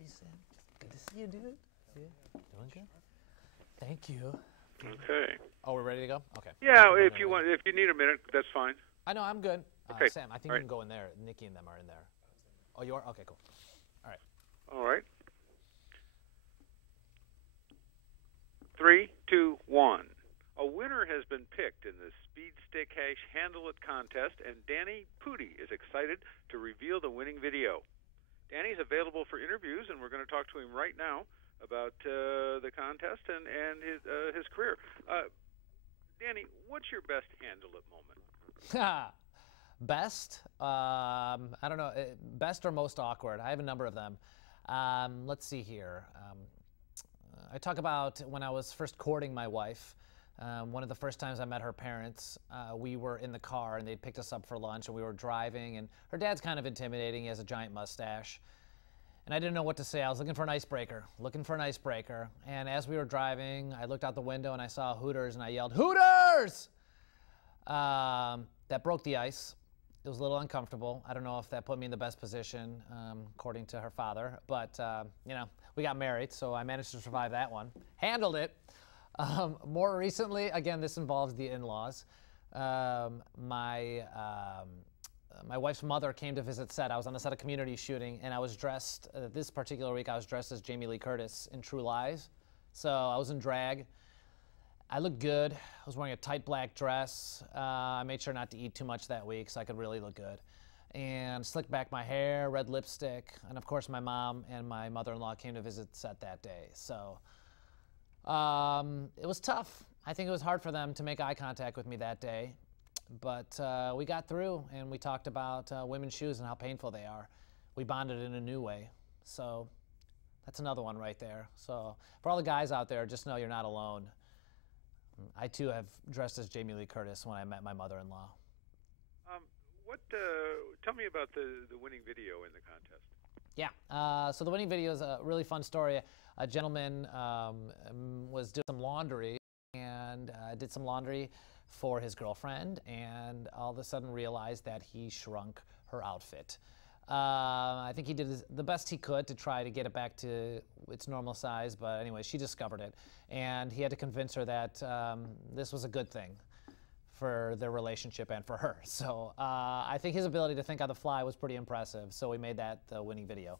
are you, Sam? Good to see you, dude. See you? Doing good? Thank you. Okay. Oh, we're ready to go? Okay. Yeah, if you need a minute, that's fine. I know, I'm good. Okay. Sam, I think you can go in there. Nikki and them are in there. Oh, you are? Okay, cool. All right. All right. 3, 2, 1. A winner has been picked in the Speed Stick Hash Handle It contest, and Danny Pudi is excited to reveal the winning video. Danny's available for interviews, and we're going to talk to him right now about the contest and his career. Danny, what's your best Handle It moment? Best? I don't know. Best or most awkward? I have a number of them. Let's see here. I talk about when I was first courting my wife. One of the first times I met her parents, we were in the car and they'd picked us up for lunch and we were driving, and her dad's kind of intimidating. He has a giant mustache. And I didn't know what to say. I was looking for an icebreaker. And as we were driving, I looked out the window and I saw Hooters and I yelled, "Hooters!" That broke the ice. It was a little uncomfortable. I don't know if that put me in the best position, according to her father. But, you know, we got married, so I managed to survive that one. Handled it. More recently, again, this involves the in-laws. My wife's mother came to visit set. I was on the set of Community shooting, and I was dressed, this particular week, I was dressed as Jamie Lee Curtis in True Lies. So I was in drag. I looked good. I was wearing a tight black dress. I made sure not to eat too much that week so I could really look good. And slicked back my hair, red lipstick, and of course my mom and my mother-in-law came to visit set that day. So it was tough. I think it was hard for them to make eye contact with me that day. But we got through, and we talked about women's shoes and how painful they are. We bonded in a new way. So that's another one right there. So for all the guys out there, just know you're not alone. I, too, have dressed as Jamie Lee Curtis when I met my mother-in-law. Tell me about the winning video in the contest. Yeah, so the winning video is a really fun story. A gentleman was doing some laundry and did some laundry for his girlfriend, and all of a sudden realized that he shrunk her outfit. I think he did the best he could to try to get it back to its normal size, but anyway, she discovered it, and he had to convince her that this was a good thing for their relationship and for her. So I think his ability to think on the fly was pretty impressive, so we made that the winning video.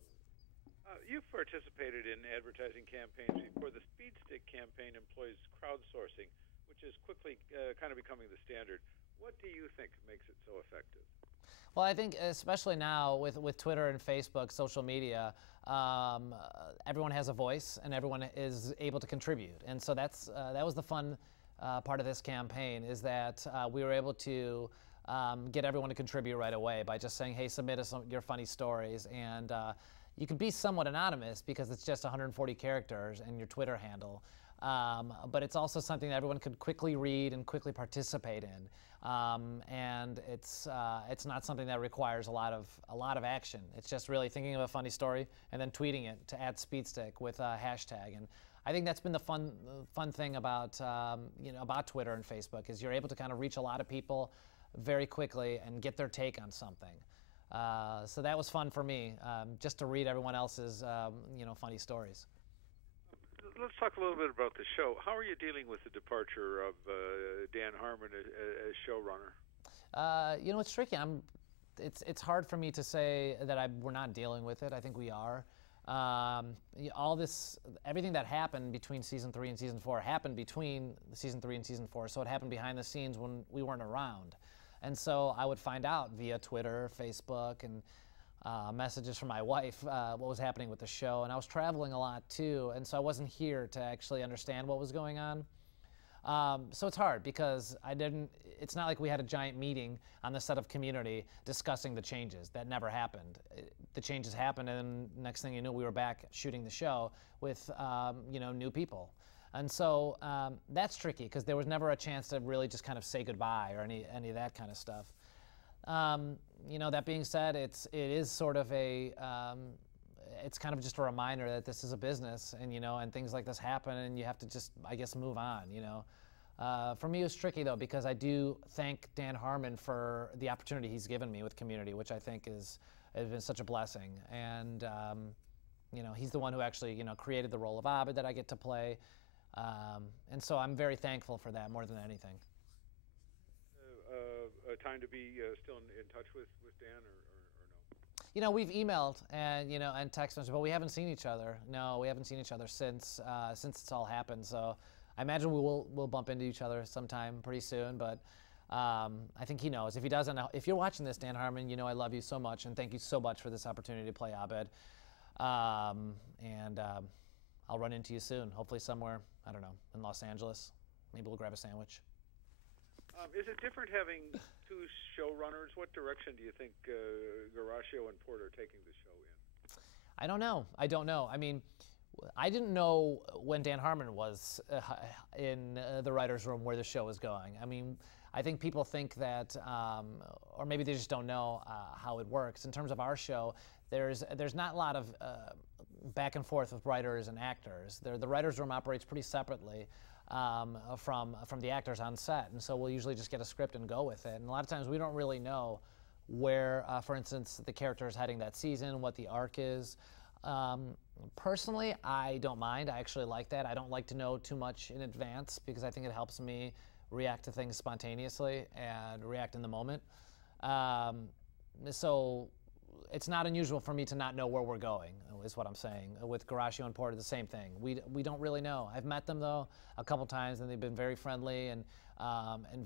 You've participated in advertising campaigns before. The Speed Stick campaign employs crowdsourcing, which is quickly kind of becoming the standard. What do you think makes it so effective? Well, I think especially now with Twitter and Facebook, social media, everyone has a voice and everyone is able to contribute. And so that was the fun part of this campaign, is that we were able to get everyone to contribute right away by just saying, hey, submit us your funny stories. And you can be somewhat anonymous because it's just 140 characters and your Twitter handle. But it's also something that everyone could quickly read and quickly participate in, and it's not something that requires a lot of action. It's just really thinking of a funny story and then tweeting it to @SpeedStick with a hashtag. And I think that's been the fun thing about about Twitter and Facebook, is you're able to kind of reach a lot of people very quickly and get their take on something. So that was fun for me, just to read everyone else's funny stories. Let's talk a little bit about the show. How are you dealing with the departure of Dan Harmon as showrunner? It's tricky. It's hard for me to say that we're not dealing with it. I think we are. Everything that happened between season 3 and season 4 happened between season 3 and season 4. So it happened behind the scenes when we weren't around. And so I would find out via Twitter, Facebook, and messages from my wife what was happening with the show. And I was traveling a lot too, and so I wasn't here to actually understand what was going on. So it's hard because it's not like we had a giant meeting on the set of Community discussing the changes. That never happened. The changes happened, and next thing you knew, we were back shooting the show with new people. And so that's tricky because there was never a chance to really just kind of say goodbye or any of that kind of stuff. That being said, it is sort of it's kind of just a reminder that this is a business, and things like this happen, and you have to just, I guess, move on. For me, it was tricky though, because I do thank Dan Harmon for the opportunity he's given me with Community, which I think has been such a blessing. And he's the one who actually, created the role of Abed that I get to play. And so I'm very thankful for that more than anything. Time to be still in touch with Dan or no? We've emailed and text messages, but we haven't seen each other. No, we haven't seen each other since it's all happened. So I imagine we'll bump into each other sometime pretty soon. But I think he knows. If he doesn't, if you're watching this, Dan Harmon, I love you so much, and thank you so much for this opportunity to play Abed. I'll run into you soon, hopefully somewhere, I don't know, in Los Angeles. Maybe we'll grab a sandwich. Is it different having two showrunners? What direction do you think Garaccio and Porter are taking the show in? I don't know. I mean, I didn't know when Dan Harmon was in the writer's room where the show was going. I mean, I think people think that, or maybe they just don't know how it works. In terms of our show, there's not a lot of back and forth with writers and actors. The writer's room operates pretty separately from the actors on set, and so we'll usually just get a script and go with it. And a lot of times we don't really know where, for instance, the character is heading that season, what the arc is. Personally, I don't mind. I actually like that. I don't like to know too much in advance because I think it helps me react to things spontaneously and react in the moment. So it's not unusual for me to not know where we're going, is what I'm saying. With Garaccio and Porter, the same thing. We don't really know. I've met them, though, a couple times, and they've been very friendly and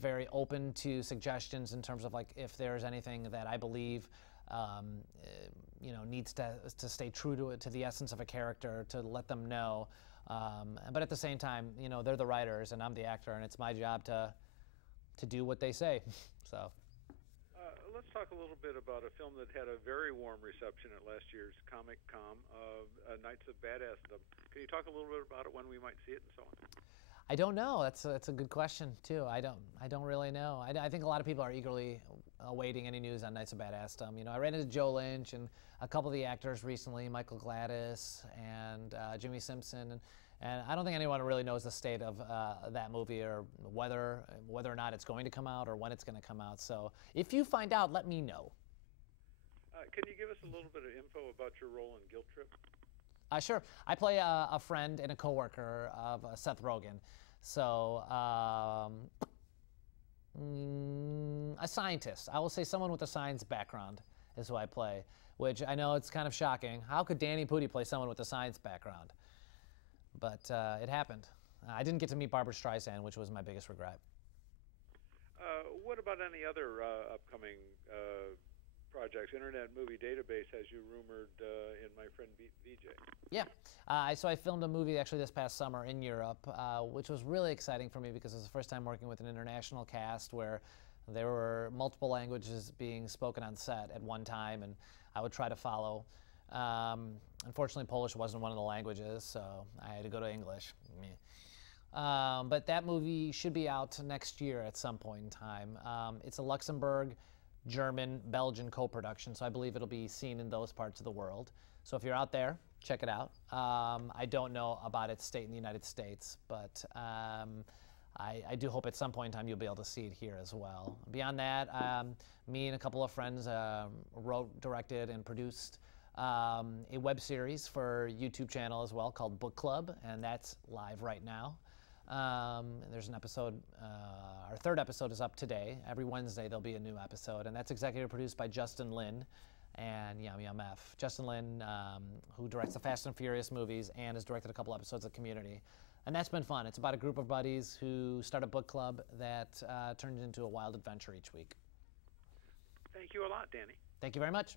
very open to suggestions in terms of, like, if there's anything that I believe needs to stay true to the essence of a character, to let them know. But at the same time, they're the writers and I'm the actor, and it's my job to do what they say. So. Let's talk a little bit about a film that had a very warm reception at last year's Comic-Con, Knights of Badassdom. Can you talk a little bit about it, when we might see it, and so on? I don't know. That's a good question too. I don't really know. I think a lot of people are eagerly awaiting any news on Knights of Badassdom. I ran into Joe Lynch and a couple of the actors recently, Michael Gladys and Jimmy Simpson, and I don't think anyone really knows the state of that movie, or whether or not it's going to come out or when it's going to come out. So if you find out, let me know. Can you give us a little bit of info about your role in Guilt Trip? Sure. I play a friend and a coworker of Seth Rogen. So a scientist. I will say someone with a science background is who I play, which I know it's kind of shocking. How could Danny Pudi play someone with a science background? But it happened. I didn't get to meet Barbra Streisand, which was my biggest regret. What about any other upcoming projects? Internet Movie Database has you rumored in My Friend Vijay. Yeah. So I filmed a movie actually this past summer in Europe, which was really exciting for me because it was the first time working with an international cast where there were multiple languages being spoken on set at one time, and I would try to follow. Unfortunately, Polish wasn't one of the languages, so I had to go to English. But that movie should be out next year at some point in time. It's a Luxembourg, German, Belgian co-production, so I believe it'll be seen in those parts of the world. So if you're out there, check it out. I don't know about its state in the United States, but I do hope at some point in time you'll be able to see it here as well. Beyond that, me and a couple of friends wrote, directed, and produced a web series for YouTube channel as well called Book Club, and that's live right now. There's an episode, our third episode is up today. Every Wednesday there'll be a new episode, and that's executive produced by Justin Lin and Yum Yum F. Justin Lin, who directs the Fast and Furious movies and has directed a couple episodes of Community. And that's been fun. It's about a group of buddies who start a book club that turns into a wild adventure each week. Thank you a lot, Danny. Thank you very much.